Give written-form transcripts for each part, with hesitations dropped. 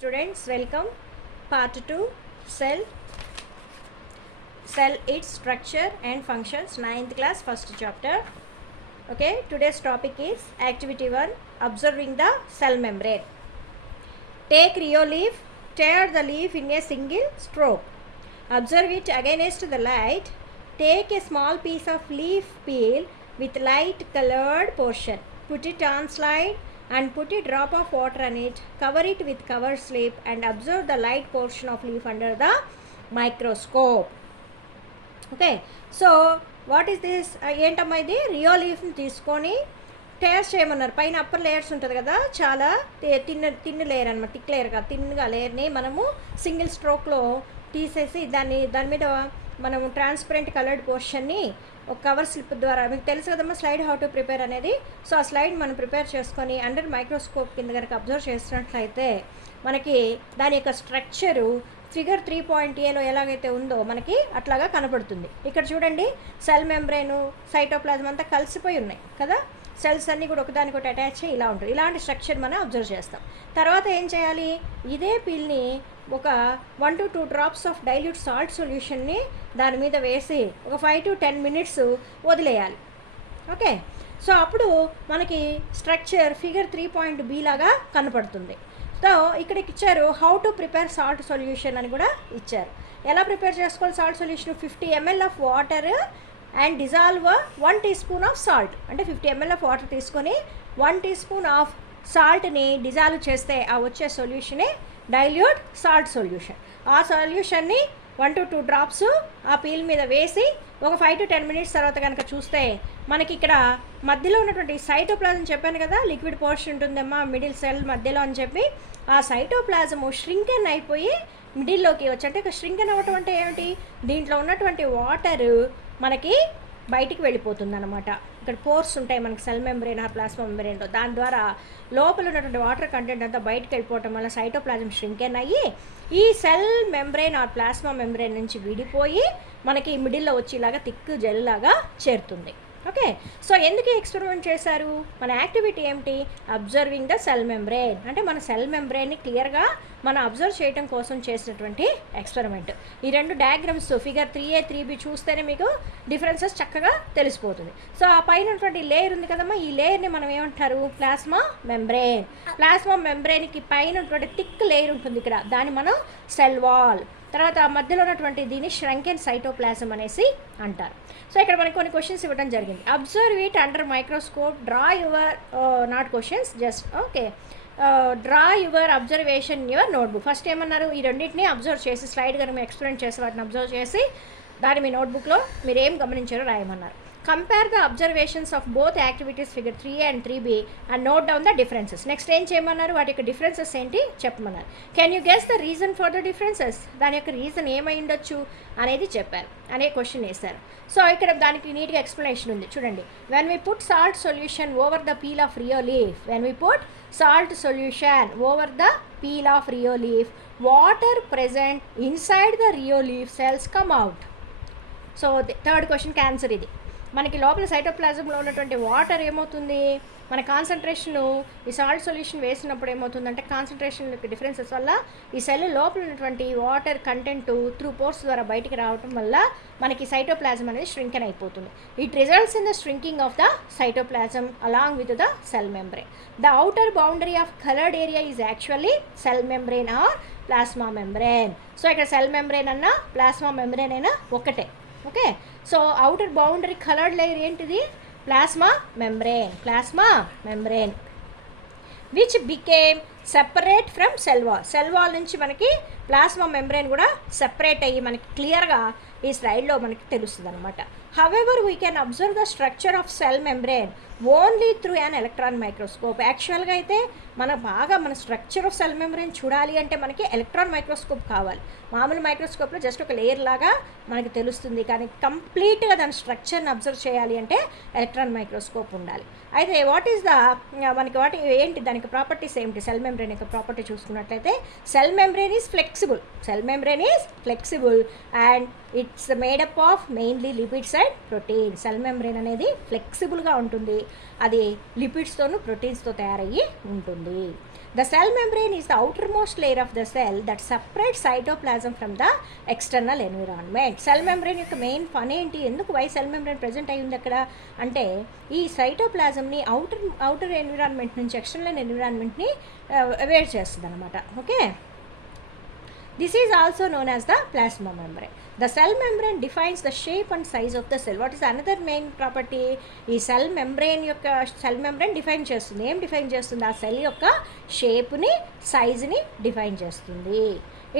Students, welcome. Part-2 Cell, its structure and functions, 9th class, 1st chapter. Okay, today's topic is Activity 1, Observing the Cell Membrane. Take Rio leaf, tear the leaf in a single stroke. Observe it against the light. Take a small piece of leaf peel with light colored portion. Put it on slide and put a drop of water on it. Cover it with cover slip and observe the light portion of leaf under the microscope. Okay so what is this ఏంటమ్మా ఇది Rio లీఫ్ని తీసుకొని taste చేయమన్నారు. పైన upper layers ఉంటుంది కదా, చాలా తిన్న layer అనమాట, థిక్ లేయర్ కాదు, తిన్నగా లేయర్ని మనము సింగిల్ స్ట్రోక్లో తీసేసి దాని మీద మనము ట్రాన్స్పరెంట్ కలర్డ్ పోర్షన్ని ఒక కవర్ స్లిప్ ద్వారా, మీకు తెలుసు కదమ్మా స్లైడ్ హౌ టు ప్రిపేర్ అనేది. సో ఆ స్లైడ్ మనం ప్రిపేర్ చేసుకొని అండర్ మైక్రోస్కోప్ కింద కనుక అబ్జర్వ్ చేసినట్లయితే మనకి దాని యొక్క స్ట్రక్చరు ఫిగర్ 3.aలో ఎలాగైతే ఉందో మనకి అట్లాగా కనపడుతుంది. ఇక్కడ చూడండి, సెల్ మెంబ్రేను సైటోప్లాజం అంతా కలిసిపోయి ఉన్నాయి కదా, సెల్స్ అన్నీ కూడా ఒకదానికొకటి అటాచ్ అయ్యి ఇలా ఉంటుంది. ఇలాంటి స్ట్రక్చర్ మనం అబ్జర్వ్ చేస్తాం. తర్వాత ఏం చేయాలి, ఇదే పీల్ని ఒక 1 to 2 drops of dilute salt సొల్యూషన్ని దాని మీద వేసి ఒక 5 to 10 minutes వదిలేయాలి. ఓకే, సో అప్పుడు మనకి స్ట్రక్చర్ ఫిగర్ 3.b లాగా కనపడుతుంది. సో ఇక్కడికి ఇచ్చారు how to prepare salt solution అని కూడా ఇచ్చారు. ఎలా ప్రిపేర్ చేసుకోవాలి salt solution, 50 ml of water and dissolve 1 teaspoon of salt. అంటే 50 ml ఆఫ్ వాటర్ తీసుకొని 1 teaspoon ఆఫ్ సాల్ట్ని డిజాల్వ్ చేస్తే ఆ వచ్చే సొల్యూషనే డైల్యూట్ సాల్ట్ సొల్యూషన్. ఆ సొల్యూషన్ని 1 to 2 drops ఆ పీల్ మీద వేసి ఒక 5 to 10 minutes తర్వాత కనుక చూస్తే మనకి ఇక్కడ మధ్యలో ఉన్నటువంటి సైటోప్లాజం చెప్పాను కదా, లిక్విడ్ పోర్షన్ ఉంటుందమ్మా మిడిల్ సెల్ మధ్యలో అని చెప్పి, ఆ సైటోప్లాజము ష్రింకెన్ అయిపోయి మిడిల్లోకి వచ్చి, అంటే ష్రింకెన్ అవ్వటం అంటే ఏమిటి, దీంట్లో ఉన్నటువంటి వాటరు మనకి బయటికి వెళ్ళిపోతుంది అనమాట. ఇక్కడ పోర్స్ ఉంటాయి మనకి సెల్ మెంబ్రేన్ ఆర్ ప్లాస్మా మెంబ్రేన్లో, దాని ద్వారా లోపల ఉన్నటువంటి వాటర్ కంటెంట్ అంతా బయటకు వెళ్ళిపోవటం వల్ల సైటోప్లాజం ష్రింకెన్ అయ్యి ఈ cell membrane or plasma membrane నుంచి విడిపోయి మనకి మిడిల్లో వచ్చి ఇలాగా థిక్ జెల్ లాగా చేరుతుంది. ఓకే, సో ఎందుకు ఎక్స్పెరిమెంట్ చేశారు, మన యాక్టివిటీ ఏమిటి, అబ్జర్వింగ్ ద సెల్ మెంబ్రేన్. అంటే మన సెల్ మెంబ్రేన్ని క్లియర్గా మనం అబ్జర్వ్ చేయడం కోసం చేసినటువంటి ఎక్స్పెరిమెంట్. ఈ రెండు డయాగ్రామ్స్ ఫిగర్ 3a 3b చూస్తేనే మీకు డిఫరెన్సెస్ చక్కగా తెలిసిపోతుంది. సో ఆ పైన ఉన్నటువంటి లేయర్ ఉంది కదమ్మా, ఈ లేయర్ని మనం ఏమంటారు, ప్లాస్మా మెంబ్రేన్. ప్లాస్మా మెంబ్రేన్కి పైన ఉన్నటువంటి థిక్ లేయర్ ఉంటుంది ఇక్కడ, దాన్ని మనం సెల్ వాల్. తర్వాత మధ్యలో ఉన్నటువంటి దీన్ని ష్రంకెన్ సైటోప్లాజం అనేసి అంటారు. సో ఇక్కడ మనకి కొన్ని క్వశ్చన్స్ ఇవ్వడం జరిగింది. Observe it under microscope, draw your not questions just okay draw your observation your notebook. First ఏమన్నారు, ఈ రెండింటిని అబ్జర్వ్ చేసి స్లైడ్ కనుక మేము ఎక్స్ప్లెయిన్ చేసి వాటిని అబ్జర్వ్ చేసి దాన్ని మీ నోట్బుక్లో మీరు ఏం గమనించారో రాయమన్నారు. Compare the observations of both activities figure 3a and 3b and note down the differences. Next ఏం చేయమన్నారు, వాటి యొక్క డిఫరెన్సెస్ ఏంటి చెప్పమన్నారు. Can you guess the reason for the differences, దాని యొక్క రీజన్ ఏమై ఉండొచ్చు అనేది చెప్పారు అనే క్వశ్చన్ వేశారు. సో ఇక్కడ దానికి నీట్గా ఎక్స్ప్లెనేషన్ ఉంది చూడండి. When we put salt solution over the peel off Rio leaf, when we put salt solution over the peel of rio leaf, water present inside the rio leaf cells come out. So the third question కి answer ఇది. మనకి లోపల సైటోప్లాజంలో ఉన్నటువంటి water ఏమవుతుంది, మన concentration ఈ salt solution వేసినప్పుడు ఏమవుతుందంటే కాన్సన్ట్రేషన్ డిఫరెన్సెస్ వల్ల ఈ సెల్ లోపల ఉన్నటువంటి వాటర్ కంటెంట్ త్రూ పోర్స్ ద్వారా బయటికి రావడం వల్ల మనకి సైటోప్లాజం అనేది ష్రింకెన్ అయిపోతుంది. It results in the shrinking of the cytoplasm along with the cell membrane. The outer boundary of coloured area is actually cell membrane or plasma membrane. So ఇక్కడ cell membrane అన్నా plasma membrane అయినా ఒకటే. Okay, so outer boundary coloured layer ఏంటిది, plasma membrane which became separate from cell wall. Cell wall నుంచి మనకి plasma membrane కూడా separate అయ్యి మనకి క్లియర్గా ఈ స్లైడ్లో మనకి తెలుస్తుంది అనమాట. However we can observe the structure of cell membrane only through an electron microscope. యాక్చువల్గా అయితే మన స్ట్రక్చర్ ఆఫ్ సెల్ మెంబ్రేన్ చూడాలి అంటే మనకి ఎలక్ట్రాన్ మైక్రోస్కోప్ కావాలి. మామూలు మైక్రోస్కోప్లో జస్ట్ ఒక లేయర్ లాగా మనకి తెలుస్తుంది, కానీ కంప్లీట్గా దాని స్ట్రక్చర్ని అబ్జర్వ్ చేయాలి అంటే ఎలక్ట్రాన్ మైక్రోస్కోప్ ఉండాలి. అయితే వాటి ఏంటి దానికి ప్రాపర్టీస్ ఏంటి, సెల్ మెంబ్రేన్ యొక్క ప్రాపర్టీ చూసుకున్నట్లయితే cell membrane is flexible and it's made up of mainly lipids and protein. Cell membrane అనేది ఫ్లెక్సిబుల్గా ఉంటుంది, అది లిపిడ్స్తోను ప్రోటీన్స్తో తయారయ్యి ఉంటుంది. The cell membrane is the outermost layer of the cell that separates cytoplasm from the external environment. Cell membrane యొక్క main పని ఏంటి, ఎందుకు why cell membrane present అయ్యింది అక్కడ అంటే ఈ సైటోప్లాజంని అవుటర్ ఎన్విరాన్మెంట్ నుంచి ఎక్స్టర్నల్ ఎన్విరాన్మెంట్ని వేరు చేస్తుంది అనమాట. Okay, this is also known as the plasma membrane. The cell membrane defines the shape and size of the cell. What is another main property? ఈ cell membrane యొక్క సెల్ మెంబ్రెయిన్ డిఫైన్ చేస్తుంది. ఏం define చేస్తుంది? ఆ cell యొక్క షేప్ని, సైజుని define చేస్తుంది.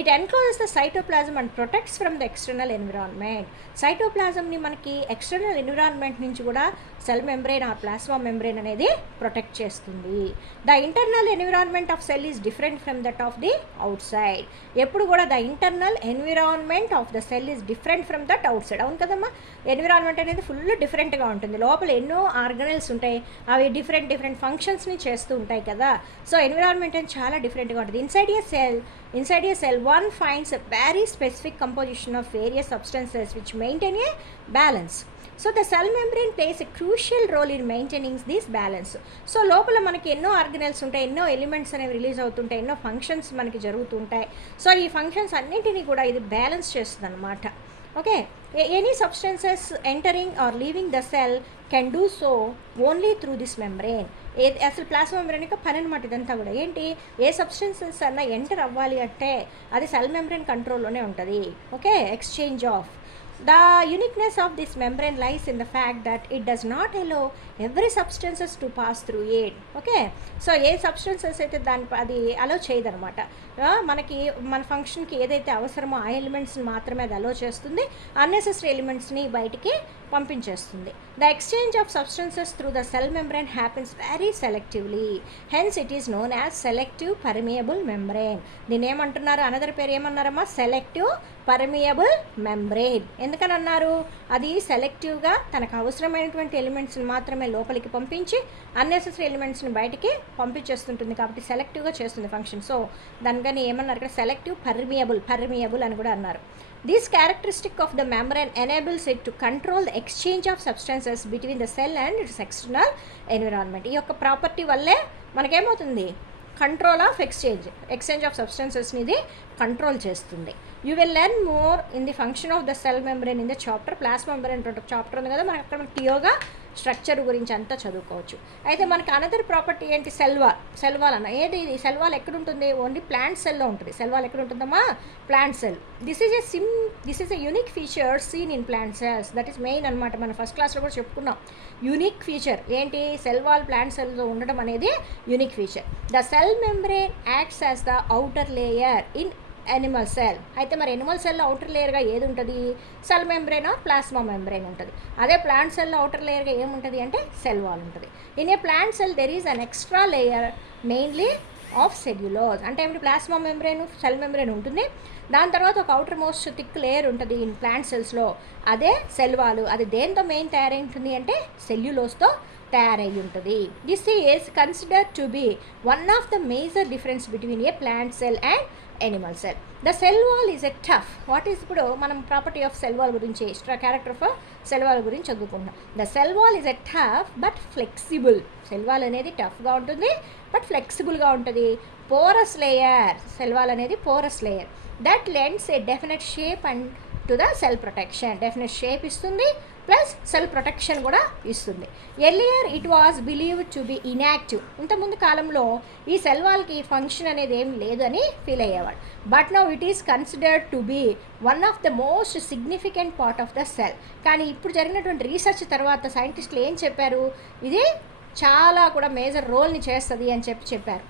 It encloses the cytoplasm and protects from the external environment. సైటోప్లాజంని మనకి ఎక్స్టర్నల్ ఎన్విరాన్మెంట్ నుంచి కూడా cell membrane or plasma membrane అనేది ప్రొటెక్ట్ చేస్తుంది. The internal environment of cell is different from that of the out side. ఎప్పుడు కూడా the internal environment of the cell is different from that out side. అవును కదమ్మా, environment అనేది full డిఫరెంట్గా ఉంటుంది. లోపల ఎన్నో ఆర్గనల్స్ ఉంటాయి, అవి డిఫరెంట్ ఫంక్షన్స్ని చేస్తూ ఉంటాయి కదా. సో ఎన్విరాన్మెంట్ అనేది చాలా డిఫరెంట్గా ఉంటుంది. Inside a cell, one finds a very specific composition of various substances which maintain a balance. So the cell membrane plays a crucial role in maintaining this balance. So లోపల మనకి ఎన్నో organelles ఉంటాయి, ఎన్నో elements అనేవి release అవుతుంటాయి, ఎన్నో functions మనకి జరుగుతుంటాయి. సో ఈ ఫంక్షన్స్ అన్నింటినీ కూడా ఇది బ్యాలెన్స్ చేస్తుంది అనమాట. Okay, any substances entering or leaving the cell can do so only through this membrane. అసలు ప్లాస్మా మెంబ్రెయిన్ యొక్క పని అనమాట ఇదంతా కూడా. ఏంటి, ఏ సబ్స్టెన్సెస్ అన్నా ఎంటర్ అవ్వాలి అంటే అది సెల్ మెంబ్రెయిన్ కంట్రోల్లోనే ఉంటుంది. Okay, exchange of. The uniqueness of this membrane lies in the fact that it does not allow every substances to pass through it. Okay, so A substances అయితే అది అలో చేయదనమాట. మనకి మన ఫంక్షన్కి ఏదైతే అవసరమో ఆ ఎలిమెంట్స్ని మాత్రమే అది అలో చేస్తుంది, అన్నెసెసరీ ఎలిమెంట్స్ని బయటికి పంపించేస్తుంది. The exchange of substances through the cell membrane happens very selectively, hence it is known as selective permeable membrane. దీని ఏమంటున్నారు, అనదర్ పేరు ఏమన్నారమ్మా, సెలెక్టివ్ పర్మియబుల్ మెంబ్రెయిన్. ఎందుకని అన్నారు, అది సెలెక్టివ్గా తనకు అవసరమైనటువంటి ఎలిమెంట్స్ని మాత్రమే లోపలికి పంపించి అన్నెసెసరీ ఎలిమెంట్స్ని బయటికి పంపించేస్తుంటుంది, కాబట్టి సెలెక్టివ్గా చేస్తుంది ఫంక్షన్. సో దానికని ఏమన్నారు ఇక్కడ, సెలెక్టివ్ పర్మియబుల్ అని కూడా అన్నారు. This characteristic of the membrane enables it to control the exchange of substances between the cell and its external environment. ఈ యొక్క ప్రాపర్టీ వల్లే మనకేమవుతుంది, కంట్రోల్ ఆఫ్ ఎక్స్చేంజ్ ఆఫ్ సబ్స్టెన్సెస్ని ఇది కంట్రోల్ చేస్తుంది. You will learn more in the function of the cell membrane in the chapter. Plasma membrane chapter ఉంది కదా, మనకి అక్కడ క్లియర్గా స్ట్రక్చర్ గురించి అంతా చదువుకోవచ్చు. అయితే మనకి అనదర్ ప్రాపర్టీ ఏంటి, సెల్ వాల్ అన్న. ఏది ఇది సెల్ వాల్ ఎక్కడ ఉంటుంది, ఓన్లీ ప్లాంట్ సెల్లో ఉంటుంది. సెల్ వాల్ ఎక్కడ ఉంటుందమ్మా, plant cell. This is a unique feature seen in plant cells. That is main అనమాట. మనం ఫస్ట్ క్లాస్లో కూడా చెప్పుకున్నాం. యూనిక్ ఫీచర్ ఏంటి, సెల్ వాల్ ప్లాంట్ సెల్లో ఉండడం అనేది unique feature. The cell membrane acts as the outer layer in animal cell. అయితే మరి ఎనిమల్ సెల్లో అవుటర్ లేయర్గా ఏది ఉంటుంది, cell membrane or plasma membrane ఉంటుంది. అదే ప్లాంట్ సెల్లో అవుటర్ లేయర్గా ఏముంటుంది అంటే సెల్ వాల్ ఉంటుంది. In a plant cell there is an extra layer mainly of cellulose. అంటే ఏమిటి, ప్లాస్మా మెంబ్రెయిన్ సెల్ మెంబ్రెయిన్ ఉంటుంది, దాని తర్వాత ఒక అవుటర్ మోస్ట్ థిక్ లేయర్ ఉంటుంది ఇన్ ప్లాంట్ సెల్స్లో, అదే సెల్ వాల్. అది దేంతో మెయిన్ తయారై ఉంటుంది అంటే సెల్యులోజ్తో తయారై ఉంటుంది. This is considered to be one of the major difference between A plant cell and Animal cell. The cell wall is a tough. What is, ఇప్పుడు మనం ప్రాపర్టీ ఆఫ్ సెల్ వాల్ గురించి, క్యారెక్టర్ ఆఫ్ సెల్ వాల్ గురించి చదువుకుంటాం. The cell wall is a tough but flexible. Cell wall అనేది టఫ్గా ఉంటుంది but ఫ్లెక్సిబుల్గా ఉంటుంది. Porous layer, cell wall అనేది porous layer that lends A definite shape and to the cell protection. Definite shape ఇస్తుంది plus cell protection కూడా ఇస్తుంది. Earlier it was believed to be inactive. ఇంతకుముందు కాలంలో ఈ సెల్ వాల్కి ఫంక్షన్ అనేది ఏం లేదు అని ఫీల్ అయ్యేవాడు. But now it is considered to be one of the most significant part of the cell. కానీ ఇప్పుడు జరిగినటువంటి రీసెర్చ్ తర్వాత సైంటిస్టులు ఏం చెప్పారు, ఇది చాలా కూడా మేజర్ రోల్ని చేస్తుంది అని చెప్పారు.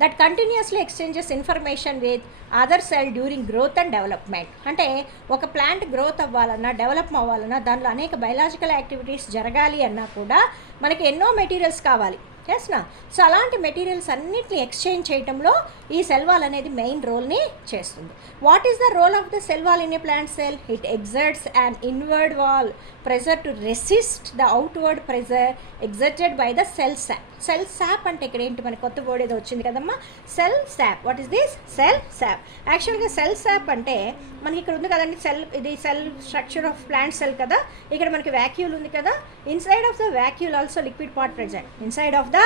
That continuously exchanges information with other cell during growth and development. అంటే ఒక ప్లాంట్ గ్రోత్ అవ్వాలన్నా, డెవలప్ అవ్వాలన్నా, దానిలో అనేక బయలాజికల్ యాక్టివిటీస్ జరగాలి అన్నా కూడా మనకి ఎన్నో మెటీరియల్స్ కావాలి. ఎస్నా, సో అలాంటి మెటీరియల్స్ అన్నిటిని ఎక్స్చేంజ్ చేయడంలో ఈ సెల్ వాల్ అనేది మెయిన్ రోల్ని చేస్తుంది. What is the role of the cell wall in a plant cell? It exerts an inward wall pressure to resist the outward pressure exerted by the cell sap. Cell sap అంటే ఇక్కడ ఏంటి, మనకి కొత్త word ఏదో వచ్చింది కదమ్మా, cell sap. What is this? Cell sap. యాక్చువల్గా cell sap అంటే మనకి ఇక్కడ ఉంది కదండి, ఇది cell structure of plant cell కదా. ఇక్కడ మనకి వ్యాక్యూల్ ఉంది కదా, inside of the vacuole also liquid part present. Inside of the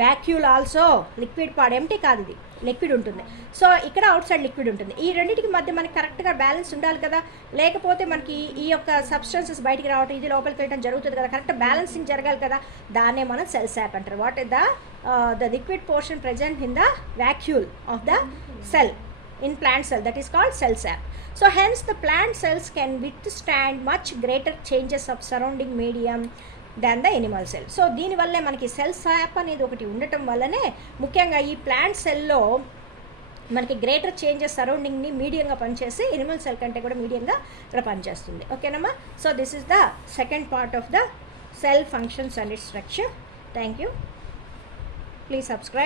vacuole also. Liquid part empty కాదు, ఇది లిక్విడ్ ఉంటుంది. సో ఇక్కడ అవుట్ సైడ్ లిక్విడ్ ఉంటుంది. ఈ రెండింటికి మధ్య మనకి కరెక్ట్గా బ్యాలెన్స్ ఉండాలి కదా, లేకపోతే మనకి ఈ యొక్క సబ్స్టెన్సెస్ బయటికి రావటం, ఇది లోపలికి వెళ్ళడం జరుగుతుంది కదా, కరెక్ట్ బ్యాలెన్సింగ్ జరగాలి కదా, దాన్నే మనం సెల్ శాప్ అంటారు. What is the liquid portion present in the vacuole of the cell in plant cell, that is called cell sap. So hence the plant cells can withstand much greater changes of surrounding medium than the animal cell. So దీనివల్లే మనకి cell సాప్ అనేది ఒకటి ఉండటం వల్లనే ముఖ్యంగా ఈ plant సెల్లో మనకి గ్రేటర్ చేంజెస్ సరౌండింగ్ని మీడియంగా పనిచేసి ఎనిమల్ సెల్ కంటే కూడా మీడియంగా ఇక్కడ పనిచేస్తుంది. ఓకేనమ్మా. So this is the second part of the cell functions and it's structure. Thank you. Please subscribe.